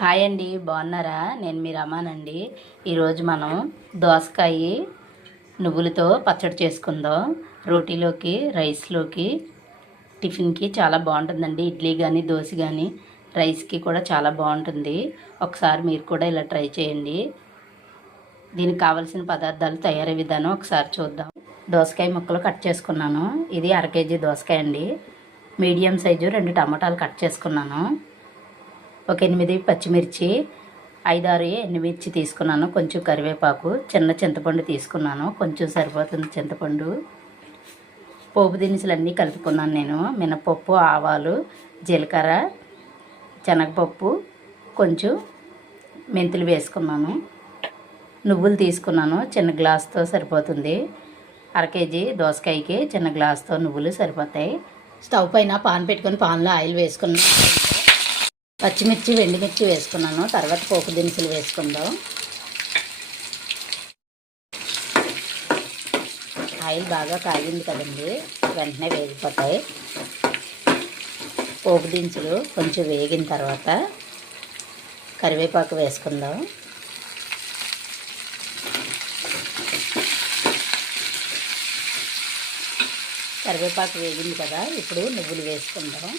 Hi అండి, బాగున్నారా? నేను మీ రమానండి. ఈరోజు మనం దోసకాయ నువ్వులతో పచ్చడి చేసుకుందాం. రోటీలోకి, రైస్లోకి, టిఫిన్కి చాలా బాగుంటుందండి. ఇడ్లీ కానీ, దోశ కానీ, రైస్కి కూడా చాలా బాగుంటుంది. ఒకసారి మీరు కూడా ఇలా ట్రై చేయండి. దీనికి కావలసిన పదార్థాలు, తయారీ విధానం ఒకసారి చూద్దాం. దోసకాయ ముక్కలు కట్ చేసుకున్నాను. ఇది 1/2 కేజీ దోసకాయ అండి. మీడియం సైజు 2 టమాటాలు కట్ చేసుకున్నాను. ఒక 8 పచ్చిమిర్చి, 5-6 ఎండుమిర్చి తీసుకున్నాను. కొంచెం కరివేపాకు, చిన్న చింతపండు తీసుకున్నాను. కొంచెం సరిపోతుంది చింతపండు. పోపు దినుసులన్నీ కలుపుకున్నాను నేను. మినపప్పు, ఆవాలు, జీలకర్ర, శనగపప్పు, కొంచెం మెంతులు వేసుకున్నాను. నువ్వులు తీసుకున్నాను. చిన్న గ్లాస్తో సరిపోతుంది. 1/2 కేజీ దోసకాయకి చిన్న గ్లాస్తో నువ్వులు సరిపోతాయి. స్టవ్ పైన పాన్ పెట్టుకొని పాన్లో ఆయిల్ వేసుకున్నాను. పచ్చిమిర్చి, ఎండుమిర్చి వేసుకున్నాను. తర్వాత పోపు దినుసులు వేసుకుందాం. ఆయిల్ బాగా కాగింది కదండి, వెంటనే వేగిపోతాయి. పోపు దినుసులు కొంచెం వేగిన తర్వాత కరివేపాకు వేసుకుందాం. కరివేపాకు వేగింది కదా, ఇప్పుడు నువ్వులు వేసుకుందాం.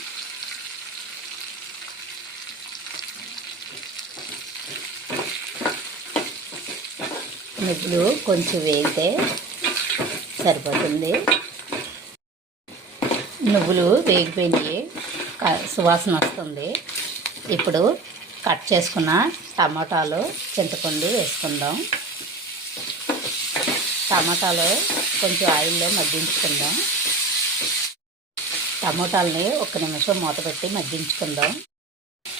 నువ్వులు కొంచెం వేగితే సరిపోతుంది. నువ్వులు వేగిపోయినాయి, సువాసన వస్తుంది. ఇప్పుడు కట్ చేసుకున్న టమాటాలు, చింతపండు వేసుకుందాం. టమాటాలు కొంచెం ఆయిల్లో మగ్గించుకుందాం. టమాటాలని 1 నిమిషం మూత పెట్టి మగ్గించుకుందాం.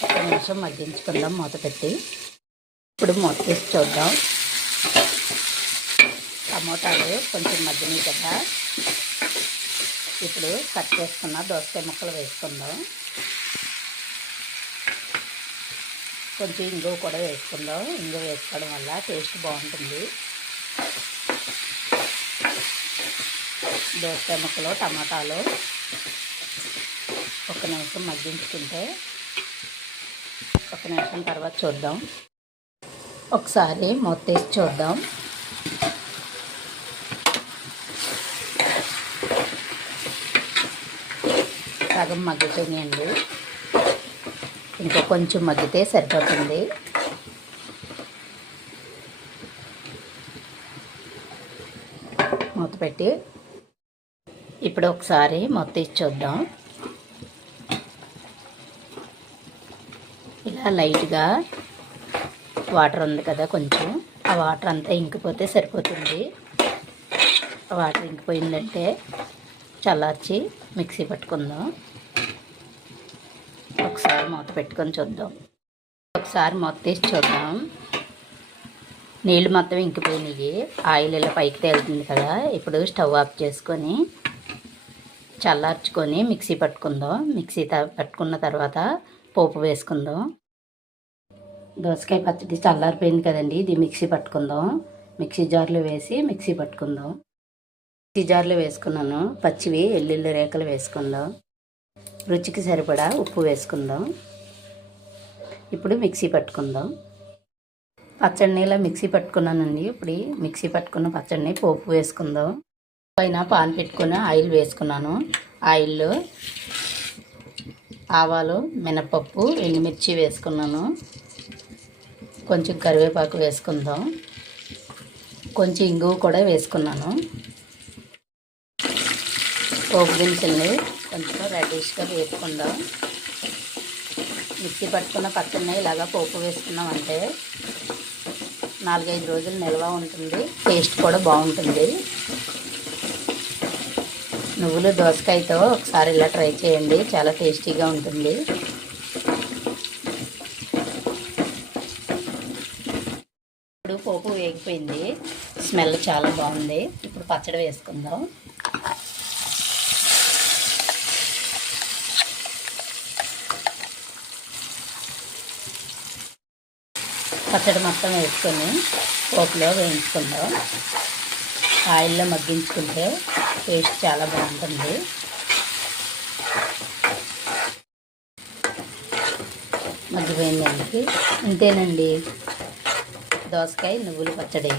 1 నిమిషం మగ్గించుకుందాం మూత పెట్టి. ఇప్పుడు మూత తీసి చూద్దాం. టమోటాలు కొంచెం మగ్గినాయి కదా, ఇప్పుడు కట్ చేసుకున్న దోసకాయ ముక్కలు వేసుకుందాం. కొంచెం ఇంగువ కూడా వేసుకుందాం. ఇంగువ వేసుకోవడం వల్ల టేస్ట్ బాగుంటుంది. దోసకాయ ముక్కలు, టమాటాలు 1 నిమిషం మగ్గించుకుంటే 1 నిమిషం తర్వాత చూద్దాం. ఒకసారి మూత తీసి చూద్దాం. సగం మగ్గిపోయినాయండి, ఇంకా కొంచెం మగ్గితే సరిపోతుంది. మూత పెట్టి ఇప్పుడు ఒకసారి మూత తీసి చూద్దాం. ఇలా లైట్గా వాటర్ ఉంది కదా, కొంచెం ఆ వాటర్ అంతా ఇంకిపోతే సరిపోతుంది. ఆ వాటర్ ఇంకిపోయిందంటే చల్లార్చి మిక్సీ పట్టుకుందాం. ఒకసారి మూత పెట్టుకొని చూద్దాం. ఒకసారి మూత తీసి చూద్దాం. నీళ్ళు మొత్తం ఇంకిపోయినాయి, ఆయిల్ ఇలా పైకి తేలుతుంది కదా. ఇప్పుడు స్టవ్ ఆఫ్ చేసుకొని చల్లార్చుకొని మిక్సీ పట్టుకుందాం. మిక్సీ పట్టుకున్న తర్వాత పోపు వేసుకుందాం. దోసకాయ పచ్చడి చల్లారిపోయింది కదండి, ఇది మిక్సీ పట్టుకుందాం. మిక్సీ జార్లో వేసి మిక్సీ పట్టుకుందాం. మిక్సీ జార్లో వేసుకున్నాను. పచ్చివి వెల్లుల్లి రేకలు వేసుకుందాం. రుచికి సరిపడా ఉప్పు వేసుకుందాం. ఇప్పుడు మిక్సీ పట్టుకుందాం. పచ్చడిని ఇలా మిక్సీ పట్టుకున్నానండి. ఇప్పుడు మిక్సీ పట్టుకున్న పచ్చడిని పోపు వేసుకుందాం. పైన పాన్ పెట్టుకుని ఆయిల్ వేసుకున్నాను. ఆయిల్లో ఆవాలు, మినపప్పు, ఎండుమిర్చి వేసుకున్నాను. కొంచెం కరివేపాకు వేసుకుందాం. కొంచెం ఇంగువ కూడా వేసుకున్నాను. పోపు దినుసుల్ని కొంచెం రెడ్డిష్గా వేసుకుందాం. మిక్సీ పట్టుకున్న పచ్చడిని ఇలాగా పోపు వేసుకున్నామంటే 4-5 రోజులు నిల్వ ఉంటుంది. టేస్ట్ కూడా బాగుంటుంది. నువ్వులు దోసకాయతో ఒకసారి ఇలా ట్రై చేయండి, చాలా టేస్టీగా ఉంటుంది. ఇప్పుడు పోపు వేగిపోయింది, స్మెల్ చాలా బాగుంది. ఇప్పుడు పచ్చడి వేసుకుందాం. పచ్చడి మొత్తం వేసుకొని పోపులో వేయించుకుందాం. ఆయిల్లో మగ్గించుకుంటే టేస్ట్ చాలా బాగుంటుంది. మగ్గి మగ్గిపోయిందానికి. ఇంతేనండి, దోసకాయ నువ్వుల పచ్చడి.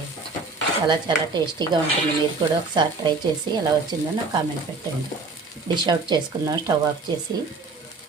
చాలా చాలా టేస్టీగా ఉంటుంది. మీరు కూడా ఒకసారి ట్రై చేసి ఎలా వచ్చిందో నాకు కామెంట్ పెట్టండి. డిష్ అవుట్ చేసుకుందాం స్టవ్ ఆఫ్ చేసి.